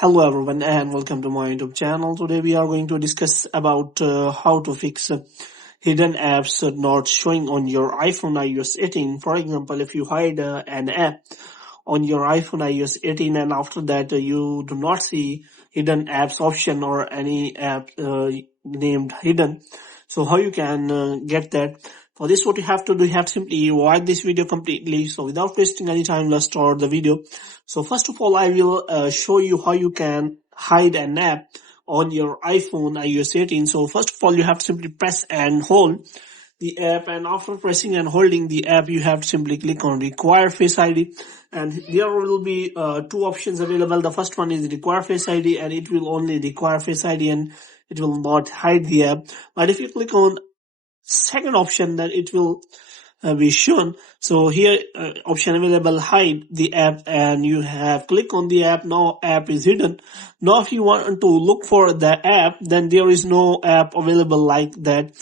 Hello everyone and welcome to my YouTube channel. Today we are going to discuss about how to fix hidden apps not showing on your iPhone iOS 18. For example, if you hide an app on your iPhone iOS 18 and after that you do not see hidden apps option or any app named hidden. So how you can get that? For this, what you have to do, you have to simply watch this video completely. So without wasting any time, let's start the video. So first of all, I will show you how you can hide an app on your iPhone iOS 18. So first of all, you have to simply press and hold the app, and after pressing and holding the app, you have to simply click on require face ID, and there will be two options available. The first one is require face ID, and it will only require face ID and it will not hide the app. But if you click on second option, then it will be shown. So here option available, hide the app, and you have click on the app. Now app is hidden. Now if you want to look for the app, then there is no app available like that.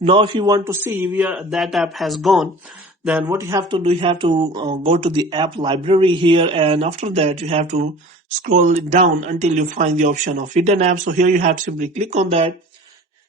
Now if you want to see where that app has gone, then what you have to do, you have to go to the app library here, and after that you have to scroll it down until you find the option of hidden app. So here you have to simply click on that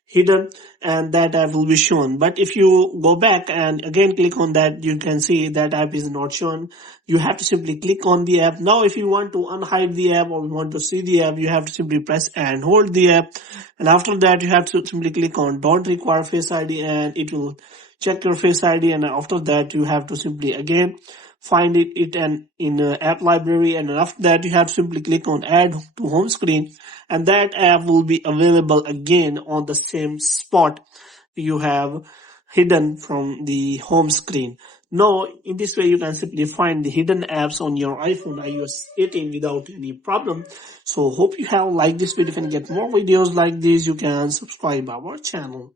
hidden, and that app will be shown. But if you go back and again click on that, you can see that app is not shown. You have to simply click on the app. Now if you want to unhide the app or want to see the app, you have to simply press and hold the app, and after that you have to simply click on don't require face ID, and it will check your face ID, and after that you have to simply again find it and in app library, and after that you have to simply click on add to home screen, and that app will be available again on the same spot you have hidden from the home screen. Now in this way you can simply find the hidden apps on your iPhone iOS 18 without any problem. So hope you have liked this video. If you can get more videos like this, you can subscribe our channel.